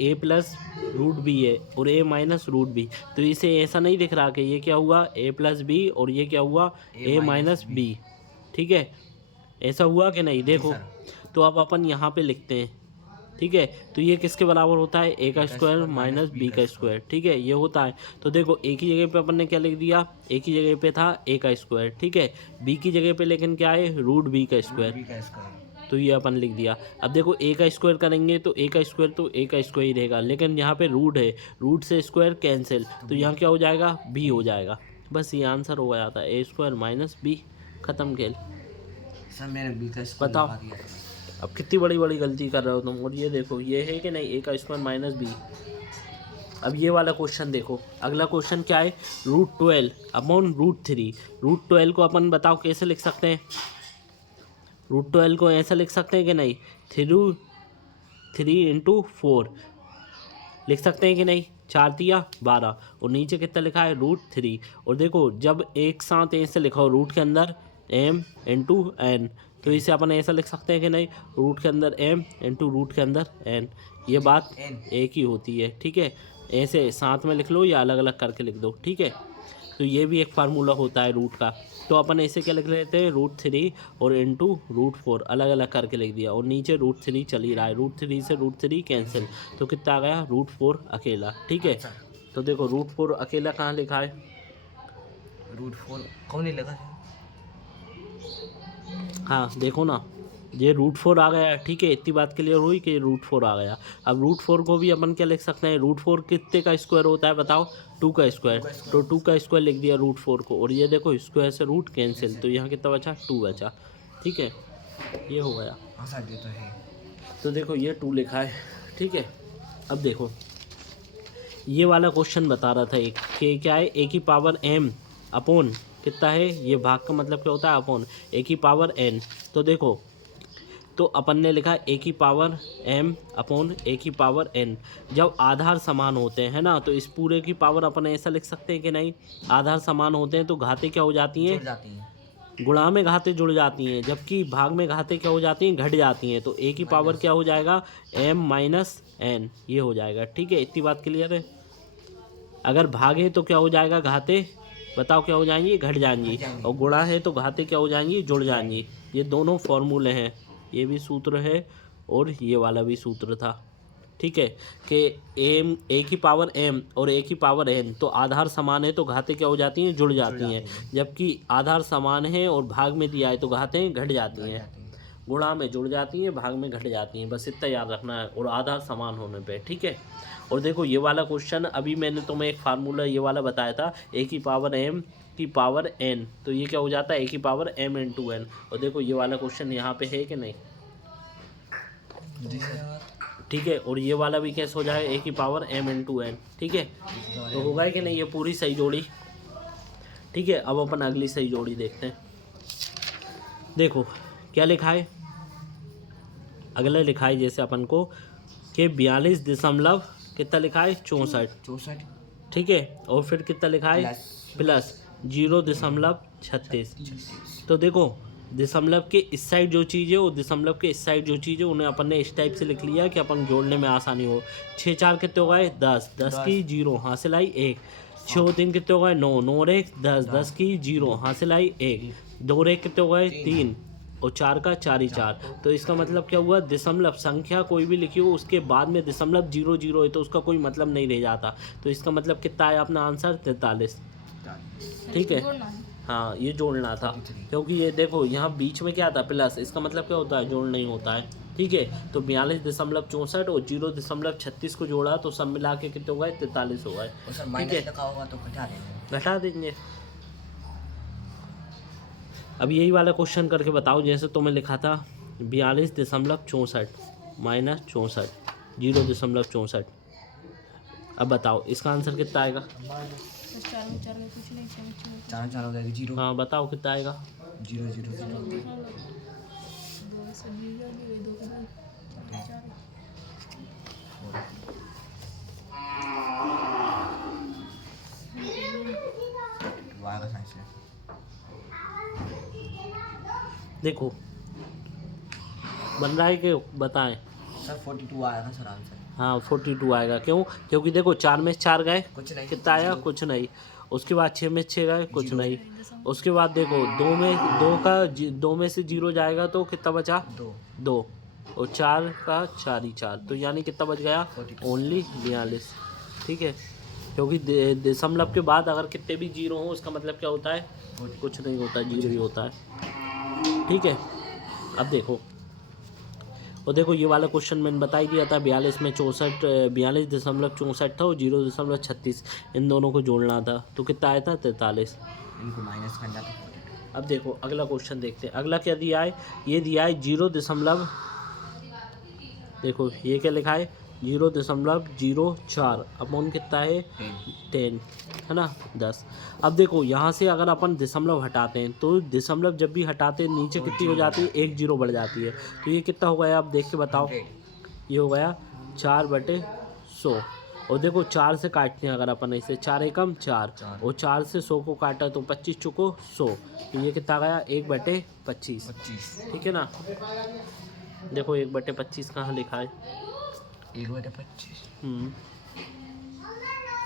ए plus root B है और ए minus root B, तो इसे ऐसा नहीं दिख रहा कि ये क्या हुआ ए प्लस बी और ये क्या हुआ ए माइनस बी। ठीक है, ऐसा हुआ कि नहीं? देखो तो अब अपन यहाँ पे लिखते हैं। ठीक है, तो ये किसके बराबर होता है? ए का स्क्वायर माइनस बी का स्क्वायर। ठीक है, ये होता है। तो देखो एक ही जगह पे अपन ने क्या लिख दिया, एक ही जगह पे था ए का स्क्वायर। ठीक है, बी की जगह पे लेकिन क्या है? रूट बी का स्क्वायर। तो ये अपन लिख दिया। अब देखो ए का स्क्वायर करेंगे तो ए का स्क्वायर तो ए का स्क्वायर ही रहेगा, लेकिन यहाँ पे रूट है, रूट से स्क्वायर कैंसिल, तो यहाँ क्या हो जाएगा? बी हो जाएगा। बस ये आंसर हो जाता है, ए स्क्वायर माइनस बी। खत्म खेल। सर मैंने बी का स्क्वायर बताओ लगा दिया। अब कितनी बड़ी बड़ी गलती कर रहे हो तुम। और ये देखो ये है कि नहीं, ए का स्क्वायर माइनस बी। अब ये वाला क्वेश्चन देखो, अगला क्वेश्चन क्या है? √12 अपॉन √3। √12 को अपन बताओ कैसे लिख सकते हैं? √12 को ऐसा लिख सकते हैं कि नहीं? 3 × 4 लिख सकते हैं कि नहीं? 4 तिया 12 और नीचे कितना लिखा है? √3। और देखो जब एक साथ ऐसे लिखा हो रूट के अंदर m × n, तो इसे अपन ऐसा लिख सकते हैं कि नहीं? रूट के अंदर m × रूट के अंदर n। ये बात एक ही होती है। ठीक है, ऐसे साथ में लिख लो या अलग अलग करके लिख दो। ठीक है, तो ये भी एक फार्मूला होता है रूट का। तो अपन ऐसे क्या लिख लेते हैं? √3 और *√4 अलग अलग करके लिख दिया और नीचे √3 चल ही रहा है, √3 से √3 कैंसिल, तो कितना आ गया? √4 अकेला। ठीक है, तो देखो √4 अकेला कहाँ लिखा है? √4 कौन नहीं लगा? हाँ देखो ना, ये √4 आ गया। ठीक है, इतनी बात क्लियर हुई कि √4 आ गया। अब √4 को भी अपन क्या लिख सकते हैं? √4 कितने का स्क्वायर होता है बताओ? 2 का स्क्वायर। तो 2 का स्क्वायर लिख दिया √4 को, और ये देखो स्क्वायर से रूट कैंसिल, तो यहाँ कितना बचा? 2 बचा। ठीक है, ये हो गया। तो है। तो देखो ये 2 लिखा है। ठीक है, अब देखो ये वाला क्वेश्चन बता रहा था एक कि क्या है? ए की पावर m अपॉन कितना है? ये भाग का मतलब क्या होता है? अपॉन ए की पावर n। तो देखो तो अपन ने लिखा ए की पावर m अपॉन ए की पावर n। जब आधार समान होते हैं ना, तो इस पूरे की पावर अपन ऐसा लिख सकते हैं कि नहीं? आधार समान होते हैं तो घातें क्या हो जाती हैं? गुणा में घातें जुड़ जाती हैं, जबकि भाग में घातें क्या हो जाती हैं? घट जाती हैं। तो ए की पावर क्या हो जाएगा? m - n, ये हो जाएगा। ठीक है, इतनी बात क्लियर है। अगर भाग है तो क्या हो जाएगा? घातें बताओ क्या हो जाएंगी? घट जाएंगी। और गुणा है तो घातें क्या हो जाएंगी? जुड़ जाएंगी। ये दोनों फॉर्मूले हैं, ये भी सूत्र है और ये वाला भी सूत्र था। ठीक है, कि ए की पावर m और ए की पावर n, तो आधार समान है तो घातें क्या हो जाती हैं? जुड़ जाती हैं, जबकि आधार समान है और भाग में दिया है तो घातें घट जाती हैं। गुणा में जुड़ जाती हैं, भाग में घट जाती हैं। बस इतना याद रखना है, और आधार समान होने पे। ठीक है, और देखो ये वाला क्वेश्चन अभी मैंने तुम्हें एक फार्मूला ये वाला बताया था, ए की पावर m की पावर n, तो ये क्या हो जाता है? ए की पावर m × n। और देखो ये वाला क्वेश्चन यहाँ पे है कि नहीं? ठीक है, और ये वाला भी कैसे हो जाए? ए की पावर m × n। ठीक है, तो होगा कि नहीं? ये पूरी सही जोड़ी। ठीक है, अब अपन अगली सही जोड़ी देखते हैं। देखो क्या लिखा है? अगला लिखा है जैसे अपन को कि 42 दशमलव कितना लिखा है? 64। ठीक है, और फिर कितना लिखा है? प्लस 0.36। तो देखो दशमलव के इस साइड जो चीज़ है, वो दशमलव के इस साइड जो चीज़ है, उन्हें अपन ने इस टाइप से लिख लिया कि अपन जोड़ने में आसानी हो। 6 × 4 कितने हो गए? 10। 10 की 0 हासिल आई 1। 6 × 3 कितने हो गए? 9। 9 और 1 10। 10 की 0 हासिल आई 1। 2 और 1 कितने हो गए? 3 और 4 का 4 ही 4। तो इसका मतलब क्या हुआ? दशमलव संख्या कोई भी लिखी हो उसके बाद में दशमलव 0 है तो उसका कोई मतलब नहीं रह जाता। तो इसका मतलब कितना आया अपना आंसर? 43। ठीक है, हाँ ये जोड़ना था, क्योंकि ये देखो यहाँ बीच में क्या था? प्लस। इसका मतलब क्या होता है? जोड़ नहीं होता है। ठीक है, तो 42.64 और 0.36 को जोड़ा तो सब मिला के कितने हो गए? 43 हो गए। ठीक है, घटा देंगे। अब यही वाला क्वेश्चन करके बताओ, जैसे तुम्हें लिखा था 42.64 माइनस 64 0.64। अब बताओ इसका आंसर कितना आएगा? 4 हो जाएगी 0। हाँ बताओ कितना आएगा? 0 0 देखो बन रहा है कि बताएं? सर 42 आया था सर आंसर। हाँ 42 आएगा। क्यों? क्योंकि देखो 4 में 4 गए, कुछ नहीं, कितना आया? जीरो। कुछ नहीं। उसके बाद 6 में 6 गए, कुछ जीरो। नहीं। उसके बाद देखो 2 में से 0 जाएगा तो कितना बचा? 2। 2। और 4 का 4 ही 4, तो यानी कितना बच गया? 42। ओनली 42। ठीक है, क्योंकि दशमलव के बाद अगर कितने भी 0 हो उसका मतलब क्या होता है? कुछ नहीं होता, 0 ही होता है। ठीक है, अब देखो, और देखो ये वाला क्वेश्चन मैंने बता ही दिया था। 42 में 42.64 था और 0.36, इन दोनों को जोड़ना था तो कितना आया था? 43। इनको माइनस करना था 42। अब देखो अगला क्वेश्चन देखते हैं। अगला क्या दिया है? ये दिया है 0. देखो ये क्या लिखा है? 0.04 अपॉन कितना है? 10, है ना, 10। अब देखो यहाँ से अगर अपन दशमलव हटाते हैं तो दशमलव जब भी हटाते हैं नीचे कितनी हो जाती है? 1 0 बढ़ जाती है। तो ये कितना हो गया? आप देख के बताओ। 100। ये हो गया 4/100। और देखो 4 से काटते हैं अगर अपन इसे, 4 एकम 4, और 4 से 100 को काटा तो 25 चुको 100, तो ये कितना गया? 1/25। 25। ठीक है ना। देखो 1/25 कहाँ लिखा है? 1/25। हम्म।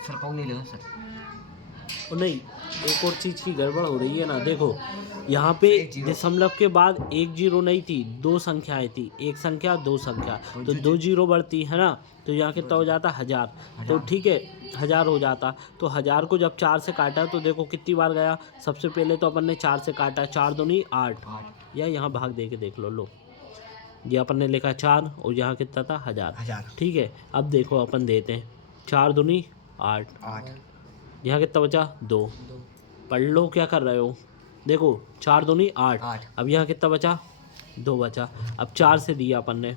सर कौन नहीं लगा सर? और नहीं, एक और चीज़ की गड़बड़ हो रही है ना। देखो यहाँ पे एक जीरो। दशमलव के बाद 1 0 नहीं थी, 2 संख्याएं थी, एक संख्या 2 संख्या, तो 2 0 बढ़ती है ना, तो यहाँ कितना हो जाता? 1000। तो ठीक है, 1000 हो जाता। तो 1000 को जब 4 से काटा तो देखो कितनी बार गया? सबसे पहले तो अपन ने 4 से काटा, 4 दूनी 8, 8। या यहाँ भाग दे के देख लो। ये अपन ने लिखा 4 और यहाँ कितना था? 1000। ठीक है, अब देखो अपन देते हैं 4 दूनी 8, 8। यहाँ कितना बचा? 2। पढ़ लो क्या कर रहे हो। देखो 4 दूनी 8, 8। अब यहाँ कितना बचा? 2 बचा। अब 4 से दिया अपन ने,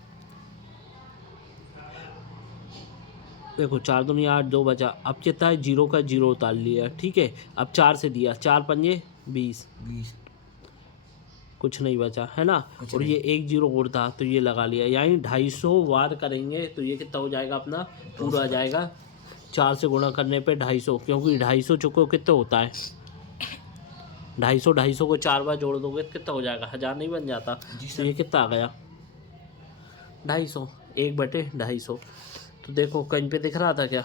देखो 4 दूनी 8, 2 बचा। अब कितना है? 0 का 0 उतार लिया। ठीक है, अब 4 से दिया, 4 पंजे 20, 20। कुछ नहीं बचा, है ना। कुछ और नहीं। ये 1 0 और था तो ये लगा लिया, यानी 250 वार करेंगे तो ये कितना हो जाएगा अपना? पूरा आ जाएगा। 4 से गुणा करने पे 250, क्योंकि 250 चुको कितना होता है? 250 को 4 बार जोड़ दोगे तो कितना हो जाएगा? 1000 नहीं बन जाता? तो ये कितना आ गया? 250, 1/250। तो देखो कहीं पे दिख रहा था क्या?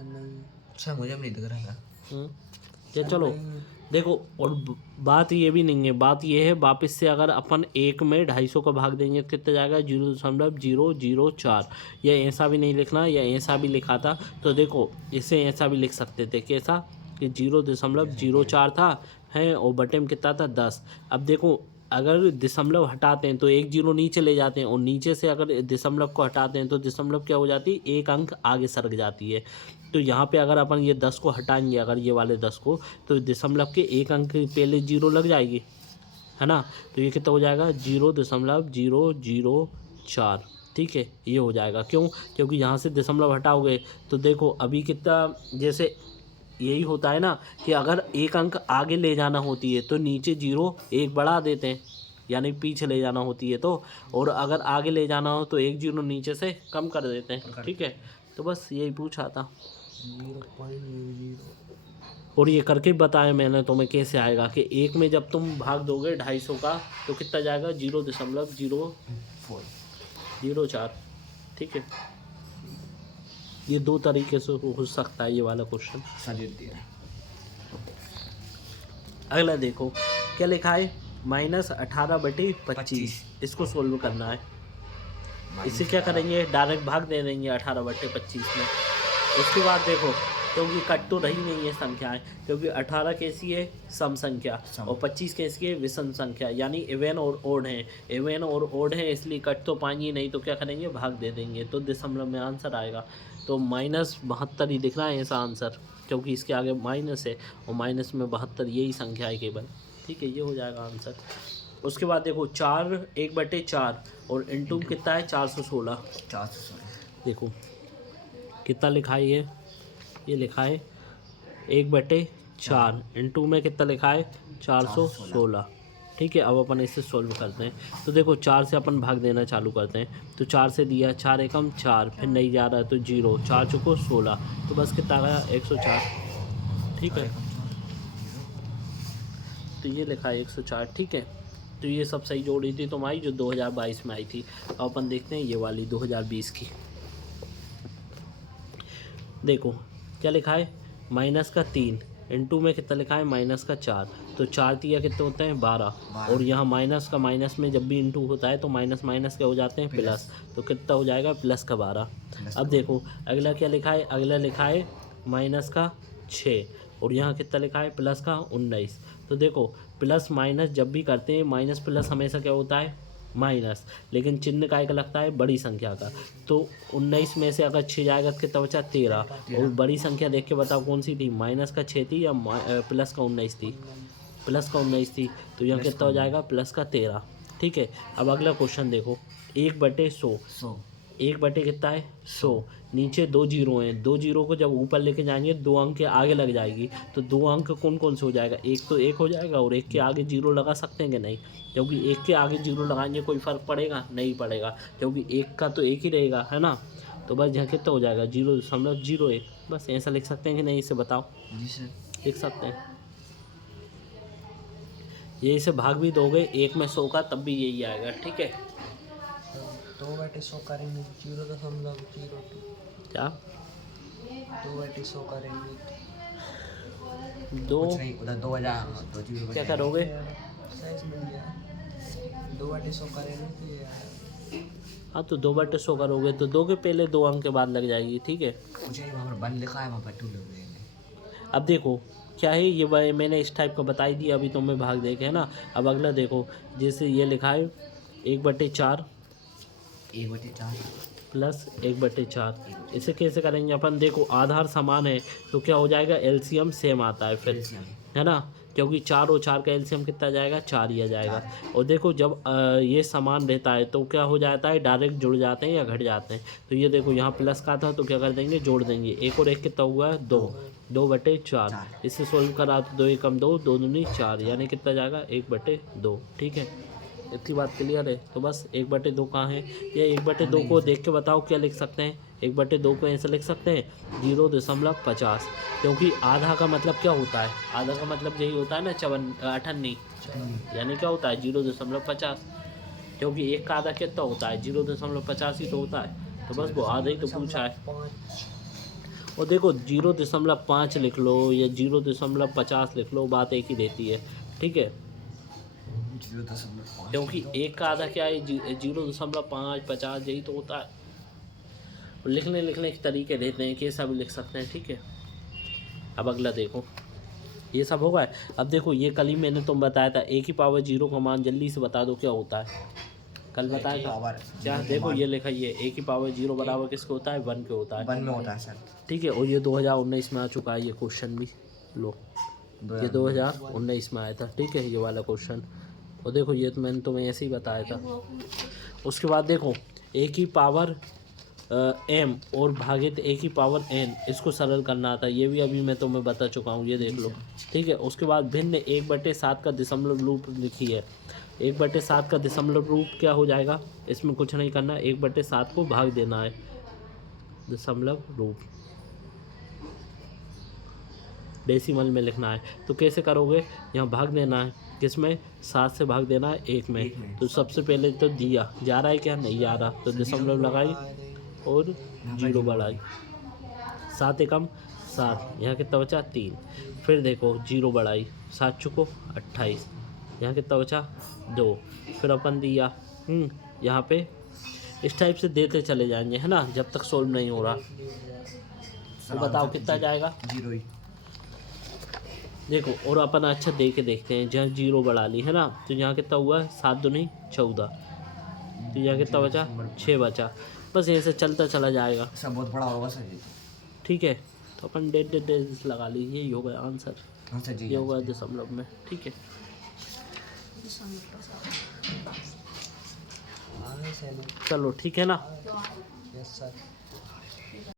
अच्छा मुझे भी नहीं दिख रहा था। ये चलो देखो, और बात ये भी नहीं है, बात ये है वापस से अगर अपन 1 में 250 का भाग देंगे तो कितना जाएगा? 0.004। या ऐसा भी नहीं लिखना, या ऐसा भी लिखा था तो देखो इसे ऐसा भी लिख सकते थे। कैसा? कि 0.04 था है और बटे में कितना था? 10। अब देखो अगर दशमलव हटाते हैं तो 1 0 नीचे ले जाते हैं, और नीचे से अगर दशमलव को हटाते हैं तो दशमलव क्या हो जाती है? 1 अंक आगे सरक जाती है। तो यहाँ पे अगर अपन ये 10 को हटाएंगे, अगर ये वाले 10 को, तो दशमलव के 1 अंक पहले 0 लग जाएगी, है ना। तो ये कितना हो जाएगा? 0.004। ठीक है, ये हो जाएगा। क्यों? क्योंकि यहाँ से दशमलव हटाओगे तो देखो अभी कितना, जैसे यही होता है ना कि अगर 1 अंक आगे ले जाना होती है तो नीचे 0 1 बढ़ा देते हैं, यानी पीछे ले जाना होती है तो, और अगर आगे ले जाना हो तो 1 0 नीचे से कम कर देते हैं। ठीक है, तो बस यही पूछा था। 0.00। और ये करके बताया मैंने तुम्हें कैसे आएगा कि 1 में जब तुम भाग दोगे 250 का तो कितना जाएगा? 0.004। ठीक है, ये 2 तरीके से हो सकता है ये वाला क्वेश्चन। अगला देखो क्या लिखा है? -18/25। इसको सोल्व करना है। इससे क्या करेंगे? डायरेक्ट भाग दे देंगे 18/25 में। उसके बाद देखो, क्योंकि कट तो रही नहीं है संख्याएं, क्योंकि 18 कैसी है? सम संख्या, और 25 कैसी है? विषम संख्या, यानी इवन और ओड है। इवन और ओड है इसलिए कट तो पाएंगे नहीं, तो क्या करेंगे? भाग दे देंगे, तो दशमलव में आंसर आएगा। तो -72 ही दिख रहा है ऐसा आंसर, क्योंकि इसके आगे माइनस है और माइनस में 72 यही संख्या है केवल। ठीक है, ये हो जाएगा आंसर। उसके बाद देखो 4 1/4 और इंटू कितना है? 416। 416। देखो कितना लिखा है ये लिखा है 1/4, इंटू में कितना लिखा है? 416। ठीक है, अब अपन इसे सॉल्व करते हैं। तो देखो 4 से अपन भाग देना चालू करते हैं, तो 4 से दिया, 4 एकम 4, फिर नहीं जा रहा है तो 0, 4 चुको 16, तो बस कितना गया? 104। ठीक है, तो ये लिखा है 104। ठीक है, तो ये सब सही जोड़ी थी तुम्हारी जो 2022 में आई थी। अब अपन देखते हैं ये वाली 2020 की। देखो क्या लिखा है, -3 इंटू में कितना लिखा है -4, तो 4 तिया कितने होते हैं 12, और यहाँ माइनस का माइनस में जब भी इंटू होता है तो माइनस माइनस क्या हो जाते हैं प्लस, तो कितना हो जाएगा +12। अब देखो अगला क्या लिखा है, अगला लिखा है -6, और यहाँ कितना लिखा है +19। तो देखो प्लस माइनस जब भी करते हैं माइनस प्लस हमेशा क्या होता है माइनस, लेकिन चिन्ह काय का लगता है बड़ी संख्या का। तो 19 में से अगर 6 जाएगा तो कितना बचा 13, और बड़ी संख्या देख के बताओ कौन सी थी, -6 थी या +19 थी, +19 थी, तो यहाँ कितना हो जाएगा +13। ठीक है, अब अगला क्वेश्चन देखो, 1/100, 1/, कितना है 100, नीचे 2 जीरो हैं, 2 जीरो को जब ऊपर लेके जाएंगे 2 अंक के आगे लग जाएगी, तो 2 अंक कौन कौन से हो जाएगा, एक तो 1 हो जाएगा, और 1 के आगे जीरो लगा सकते हैं कि नहीं, क्योंकि 1 के आगे जीरो लगाएंगे कोई फ़र्क पड़ेगा नहीं पड़ेगा, क्योंकि 1 का तो 1 ही रहेगा है ना। तो बस यहाँ कितना हो जाएगा 0.01, बस ऐसा लिख सकते हैं कि नहीं, इसे बताओ। जी सर। लिख सकते हैं, ये इसे भाग भी दोगे 1 में 100 का तब भी यही आएगा। ठीक है, 2/100 करेंगे 0.02, क्या 2/100 करेंगे 2 कुछ नहीं, उधर 2000 2 जीरो क्या करोगे, साइज मिल गया, 2/100 करेंगे तो ये आया। हाँ तो 2/100 करोगे तो 2 के पहले 2 अंक के बाद लग जाएगी। ठीक है, कुछ नहीं, वहाँ पर 1 लिखा है, वहाँ पर 2 लिख देंगे। अब देखो क्या है ये मैंने इस टाइप का बताई दिया, अभी तुम्हें भाग देखे है ना। अब अगला देखो, जैसे ये लिखा है 1/4 1/4 प्लस 1/4, इसे कैसे करेंगे अपन, देखो आधार समान है तो क्या हो जाएगा एलसीएम सेम आता है फिर, है ना, क्योंकि 4 और 4 का एलसीएम कितना जाएगा 4 ही आ जाएगा। और देखो जब ये समान रहता है तो क्या हो जाता है डायरेक्ट जुड़ जाते हैं या घट जाते हैं, तो ये देखो यहाँ प्लस का था तो क्या कर देंगे जोड़ देंगे, 1 और 1 कितना हुआ है 2, 2/4, इससे सोल्व करा तो 2 एकम 2, 2 दूनी 4, यानी कितना जाएगा 1/2। ठीक है, इतनी बात क्लियर है। तो बस 1/2 कहाँ है, या 1/2 को देख के बताओ क्या लिख सकते हैं, 1/2 को ऐसे लिख सकते हैं 0.50, क्योंकि आधा का मतलब क्या होता है, आधा का मतलब यही होता है ना 58, यानी क्या होता है 0.50, क्योंकि 1 का आधा कितना होता है 0.50 ही तो होता है, तो बस वो आधा ही तो पूछा है। और देखो 0.5 लिख लो या 0.50 लिख लो, बात एक ही रहती है। ठीक है, 0.5 क्योंकि 1 का आधा क्या है 0.5 50 यही तो होता है। लिखने के तरीके रहते हैं, कैसा भी लिख सकते हैं। ठीक है, अब अगला देखो, ये सब होगा। अब देखो ये कल ही मैंने तुम बताया था, a⁻0 का मान जल्दी से बता दो क्या होता है, कल बताया था क्या। देखो ये लिखा, ये a⁻0 बराबर किसके होता है 1 के होता है, 1 में होता है सर। ठीक है, और ये 2019 में आ चुका है ये क्वेश्चन भी, लो ये 2019 में आया था। ठीक है, ये वाला क्वेश्चन, और देखो ये तो मैंने तुम्हें ऐसे ही बताया था। उसके बाद देखो a⁻m और भागित a⁻n, इसको सरल करना था, ये भी अभी मैं तुम्हें बता चुका हूँ, ये देख लो। ठीक है, उसके बाद भिन्न 1/7 का दशमलव रूप लिखी है, 1/7 का दशमलव रूप क्या हो जाएगा, इसमें कुछ नहीं करना, 1/7 को भाग देना है दशमलव रूप, डेसिमल में लिखना है। तो कैसे करोगे, यहाँ भाग देना है किसमें, 7 से भाग देना है 1 में। तो सबसे पहले तो दिया जा रहा है क्या, नहीं आ रहा, तो दशमलव लगाई और 0 बढ़ाई, 7 एकम 7, यहाँ कितना बचा 3, फिर देखो 0 बढ़ाई, 7 चुको 28, यहाँ कितना बचा 2, फिर अपन दिया यहाँ पे इस टाइप से देते चले जाएंगे, है ना, जब तक सोल्व नहीं हो रहा। तो बताओ कितना जाएगा 0 ही। देखो, और अपन अच्छा दे के देखते हैं, जहाँ 0 बढ़ा ली है ना, तो यहाँ कितना हुआ 7 दूनी 14, तो यहाँ कितना बचा 6 बचा, बस ऐसे चलता चला जाएगा। सब बहुत बड़ा होगा सर ये। ठीक है, तो अपन डेढ़ लगा ली, यही होगा आंसर, हाँ सर जी, ये होगा दशमलव में। ठीक है, चलो ठीक है ना। Yes sir.